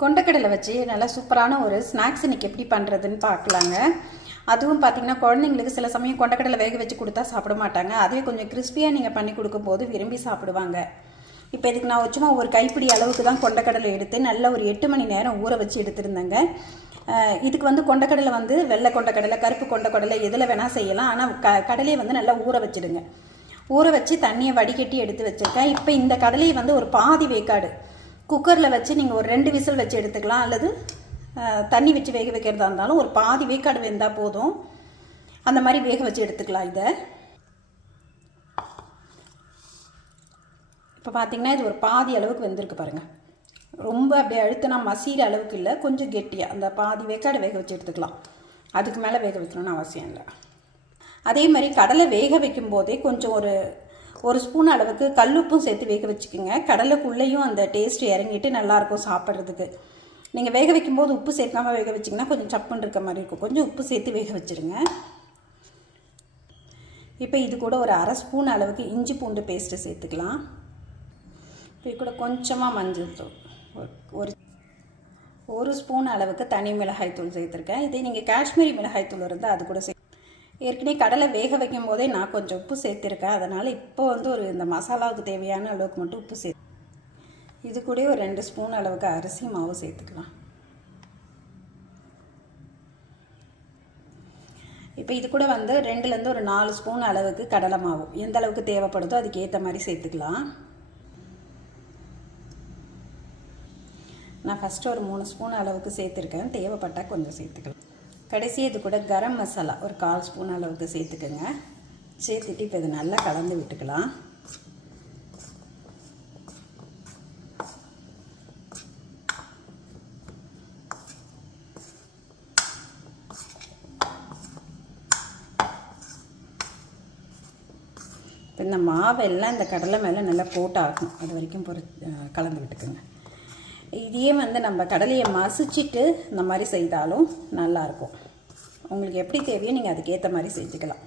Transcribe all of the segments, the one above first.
கொண்டக்கடலை வச்சு நல்லா சூப்பரான ஒரு ஸ்நாக்ஸ் இன்றைக்கி எப்படி பண்ணுறதுன்னு பார்க்கலாங்க. அதுவும் பார்த்திங்கன்னா குழந்தைங்களுக்கு சில சமயம் கொண்டக்கடலை வேக வச்சு கொடுத்தா சாப்பிட மாட்டாங்க. அதுவே கொஞ்சம் கிறிஸ்பியாக நீங்கள் பண்ணி கொடுக்கும்போது விரும்பி சாப்பிடுவாங்க. இப்போ இதுக்கு நான் சும்மா ஒரு கைப்பிடி அளவுக்கு தான் கொண்டக்கடலை எடுத்து நல்லா ஒரு 8 மணி நேரம் ஊற வச்சு எடுத்துருந்தேங்க. இதுக்கு வந்து கொண்டக்கடலை வந்து வெள்ளை கொண்டக்கடலை, கருப்பு கொண்டக்கடலை எதில் வேணால் செய்யலாம். ஆனால் கடலையை வந்து நல்லா ஊற வச்சுடுங்க. ஊற வச்சு தண்ணியை வடிகட்டி எடுத்து வச்சுருக்கேன். இப்போ இந்த கடலையை வந்து ஒரு பாதி வேக்காடு குக்கரில் வச்சு நீங்கள் ஒரு 2 விசில் வச்சு எடுத்துக்கலாம். அல்லது தண்ணி வச்சு வேக வைக்கிறதா இருந்தாலும் ஒரு பாதி வேக்காடு வெந்தால் போதும். அந்த மாதிரி வேக வச்சு எடுத்துக்கலாம். இதை இப்போ பார்த்திங்கன்னா இது ஒரு பாதி அளவுக்கு வெந்திருக்கு பாருங்கள். ரொம்ப அப்படியே அழுத்தினா மசிகிற அளவுக்கு இல்லை, கொஞ்சம் கெட்டியாக அந்த பாதி வேக்காடு வேக வச்சு எடுத்துக்கலாம். அதுக்கு மேலே வேக வைக்கணும்னு அவசியம் இல்லை. அதே மாதிரி கடலை வேக வைக்கும் போதே கொஞ்சம் ஒரு ஸ்பூன் அளவுக்கு கல்லுப்பும் சேர்த்து வேக வச்சுக்கோங்க. கடலைக்குள்ளேயும் அந்த டேஸ்ட் இறங்கிட்டு நல்லாயிருக்கும் சாப்பிட்றதுக்கு. நீங்கள் வேக வைக்கும்போது உப்பு சேர்க்காமல் வேக வச்சிங்கன்னா கொஞ்சம் சப்புன்னு இருக்க மாதிரி இருக்கும். கொஞ்சம் உப்பு சேர்த்து வேக வச்சுருங்க. இப்போ இது கூட ஒரு 1/2 ஸ்பூன் அளவுக்கு இஞ்சி பூண்டு பேஸ்ட்டு சேர்த்துக்கலாம். இப்போ கூட கொஞ்சமாக மஞ்சள் தூள், ஒரு ஸ்பூன் அளவுக்கு தனி மிளகாய் தூள் சேர்த்துருக்கேன். இதே நீங்கள் காஷ்மீரி மிளகாய் தூள் இருந்தால் அது கூட ஏற்கனவே கடலை வேக வைக்கும் போதே நான் கொஞ்சம் உப்பு சேர்த்துருக்கேன். அதனால் இப்போ வந்து இந்த மசாலாவுக்கு தேவையான அளவுக்கு மட்டும் உப்பு சேர்த்து இது கூட ஒரு 2 ஸ்பூன் அளவுக்கு அரிசி மாவு சேர்த்துக்கலாம். இப்போ இது கூட வந்து 2லேருந்து ஒரு 4 ஸ்பூன் அளவுக்கு கடலை மாவு எந்த அளவுக்கு தேவைப்படுதோ அதுக்கு ஏற்ற மாதிரி சேர்த்துக்கலாம். நான் ஃபஸ்ட்டு ஒரு 3 ஸ்பூன் அளவுக்கு சேர்த்துருக்கேன். தேவைப்பட்டால் கொஞ்சம் சேர்த்துக்கலாம். கடைசி இது கூட கரம் மசாலா ஒரு 1/4 ஸ்பூன் அளவுக்கு சேர்த்துக்கோங்க. சேர்த்துட்டு இப்போ இது நல்லா கலந்து விட்டுக்கலாம். இப்போ இந்த மாவெல்லாம் இந்த கடலை மேலே நல்லா போட்டாகும். அது வரைக்கும் கலந்து விட்டுக்குங்க. இதையே வந்து நம்ம கடலையை மசிச்சுட்டு இந்த மாதிரி செய்தாலும் நல்லாயிருக்கும். உங்களுக்கு எப்படி தேவையோ நீங்கள் அதுக்கேற்ற மாதிரி செஞ்சுக்கலாம்.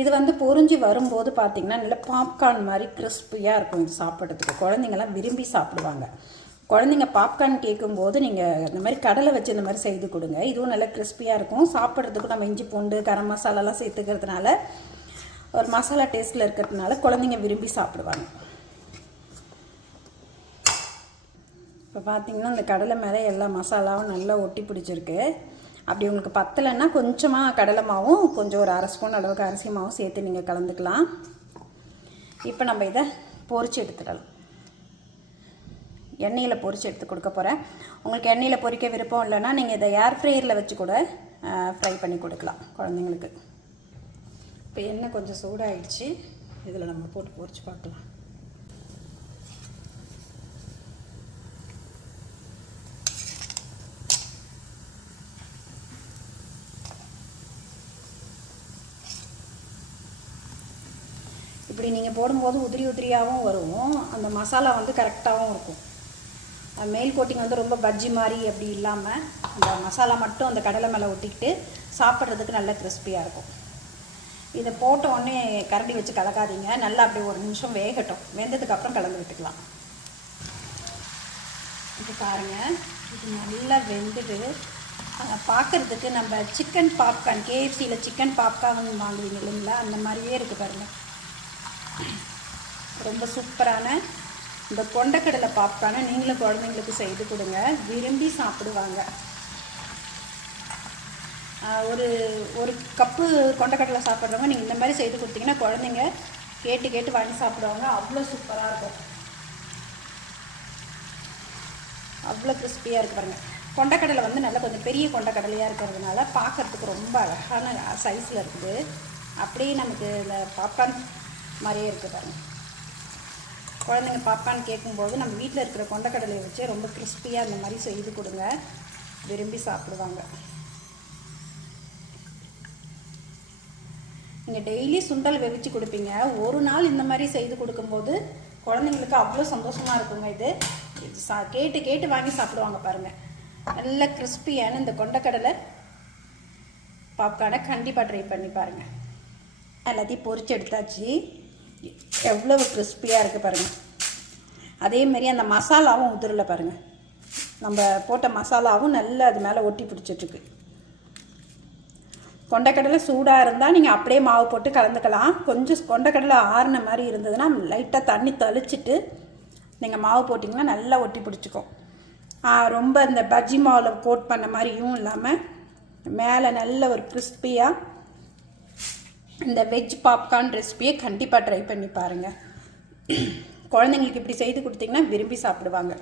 இது வந்து பொரிஞ்சு வரும்போது பார்த்திங்கன்னா நல்லா பாப்கார்ன் மாதிரி கிறிஸ்பியாக இருக்கும். இது சாப்பிட்றதுக்கு குழந்தைங்கள்லாம் விரும்பி சாப்பிடுவாங்க. குழந்தைங்க பாப்கார்ன் கேட்கும்போது நீங்கள் இந்த மாதிரி கடலை வச்சு இந்த மாதிரி செய்து கொடுங்க. இதுவும் நல்லா கிறிஸ்பியாக இருக்கும். சாப்பிட்றதுக்கும் நம்ம இஞ்சி பூண்டு கரம் மசாலாலாம் சேர்த்துக்கிறதுனால ஒரு மசாலா டேஸ்ட்டில் இருக்கிறதுனால குழந்தைங்க விரும்பி சாப்பிடுவாங்க. இப்போ பார்த்திங்கன்னா இந்த கடலை மேலே எல்லா மசாலாவும் நல்லா ஒட்டி பிடிச்சிருக்கு. அப்படி உங்களுக்கு பத்தலைன்னா கொஞ்சமாக கடலை மாவும் கொஞ்சம் ஒரு 1/2 ஸ்பூன் அளவுக்கு அரிசி மாவும் சேர்த்து நீங்கள் கலந்துக்கலாம். இப்போ நம்ம இதை பொரிச்சு எடுத்துடலாம். எண்ணெயில் பொரிச்சு எடுத்து கொடுக்க போகிறேன். உங்களுக்கு எண்ணெயில் பொரிக்க விருப்பம் இல்லைன்னா நீங்கள் இதை ஏர் ஃப்ரையரில் வச்சு கூட ஃப்ரை பண்ணி கொடுக்கலாம் குழந்தைங்களுக்கு. இப்போ எண்ணெய் கொஞ்சம் சூடாகிடுச்சு. இதில் நம்ம போட்டு பொரிச்சு பார்க்கலாம். இப்படி நீங்கள் போடும்போது உதிரியாகவும் வரும். அந்த மசாலா வந்து கரெக்டாகவும் இருக்கும். மேல் கோட்டிங் வந்து ரொம்ப பஜ்ஜி மாதிரி அப்படி இல்லாமல் அந்த மசாலா மட்டும் அந்த கடலை மேலே ஒட்டிக்கிட்டு சாப்பிட்றதுக்கு நல்லா கிறிஸ்பியாக இருக்கும். இதை போட்ட உடனே கரண்டி வச்சு கலக்காதீங்க. நல்லா அப்படி ஒரு நிமிஷம் வேகட்டும். வெந்ததுக்கப்புறம் கலந்து விட்டுக்கலாம். இப்போ பாருங்கள், இது நல்லா வெந்துட்டு பார்க்குறதுக்கு நம்ம சிக்கன் பாப்கார்ன் KFCயில் சிக்கன் பாப்கார்ன் வாங்குவீங்க இல்லைங்களா, அந்த மாதிரியே இருக்குது பாருங்கள். ரொம்ப சூப்பரான இந்த கொண்டக்கடலை பாப்கார்னை நீங்களும் குழந்தைங்களுக்கு செய்து கொடுங்க. விரும்பி சாப்பிடுவாங்க. ஒரு கப்பு கொண்டக்கடலை சாப்பிட்றவங்க நீங்கள் இந்த மாதிரி செய்து கொடுத்தீங்கன்னா குழந்தைங்க கேட்டு வாங்கி சாப்பிடுவாங்க. அவ்வளோ சூப்பராக இருக்கும். அவ்வளோ கிறிஸ்பியாக இருக்குது பாருங்கள். கொண்டக்கடலை வந்து நல்லா கொஞ்சம் பெரிய கொண்டக்கடலையாக இருக்கிறதுனால பார்க்குறதுக்கு ரொம்ப அழகான சைஸில் இருக்குது. அப்படியே நமக்கு இந்த பாப்கார்ன் மாதிரியே இருக்குது பாருங்கள். குழந்தைங்க பாப்கார்ன் கேட்கும்போது நம்ம வீட்டில் இருக்கிற கொண்டக்கடலையை வச்சு ரொம்ப கிறிஸ்பியாக இந்த மாதிரி செய்து கொடுங்க. விரும்பி சாப்பிடுவாங்க. நீங்கள் டெய்லி சுண்டல் வெவிச்சு கொடுப்பீங்க. ஒரு நாள் இந்த மாதிரி செய்து கொடுக்கும்போது குழந்தைங்களுக்கு அவ்வளோ சந்தோஷமாக இருக்குங்க. இது கேட்டு வாங்கி சாப்பிடுவாங்க பாருங்கள். நல்ல கிறிஸ்பியான இந்த கொண்டக்கடலை பாப்கார்னை கண்டிப்பாக ட்ரை பண்ணி பாருங்கள். எல்லாத்தையும் பொரிச்சு எடுத்தாச்சு. எவ்வளவு கிறிஸ்பியாக இருக்குது பாருங்கள். அதேமாரி அந்த மசாலாவும் உதிரல பாருங்கள். நம்ம போட்ட மசாலாவும் நல்லா அது மேலே ஒட்டி பிடிச்சிட்ருக்கு. கொண்டைக்கடலை சூடாக இருந்தால் நீங்கள் அப்படியே மாவு போட்டு கலந்துக்கலாம். கொஞ்சம் கொண்டைக்கடலை ஆறின மாதிரி இருந்ததுன்னா லைட்டாக தண்ணி தெளிச்சிட்டு நீங்கள் மாவு போட்டிங்கன்னா நல்லா ஒட்டி பிடிச்சிக்கும். ரொம்ப இந்த பஜ்ஜி மாவில் கோட் பண்ண மாதிரியும் இல்லாமல் மேலே நல்ல ஒரு கிறிஸ்பியாக இந்த வெஜ் பாப்கார்ன் ரெசிபியை கண்டிப்பாக ட்ரை பண்ணி பாருங்கள். குழந்தைங்களுக்கு இப்படி செய்து கொடுத்தீங்கன்னா விரும்பி சாப்பிடுவாங்க.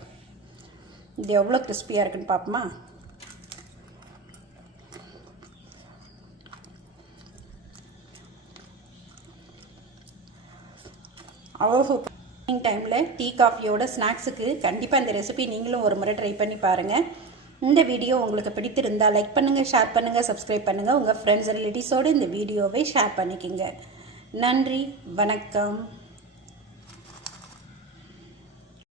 இது எவ்வளோ கிறிஸ்பியாக இருக்குன்னு பார்ப்போமா? அவ்வளோ சூப்பர். ஈவினிங் டைமில் டீ காஃபியோட ஸ்நாக்ஸுக்கு கண்டிப்பாக இந்த ரெசிபி நீங்களும் ஒரு முறை ட்ரை பண்ணி பாருங்கள். இந்த வீடியோ உங்களுக்கு பிடித்திருந்தால் லைக் பண்ணுங்கள், ஷேர் பண்ணுங்கள், சப்ஸ்கிரைப் பண்ணுங்கள். உங்கள் ஃப்ரெண்ட்ஸ் ரிலேட்டிவ்ஸோடு இந்த வீடியோவை ஷேர் பண்ணிக்கோங்க. நன்றி, வணக்கம்.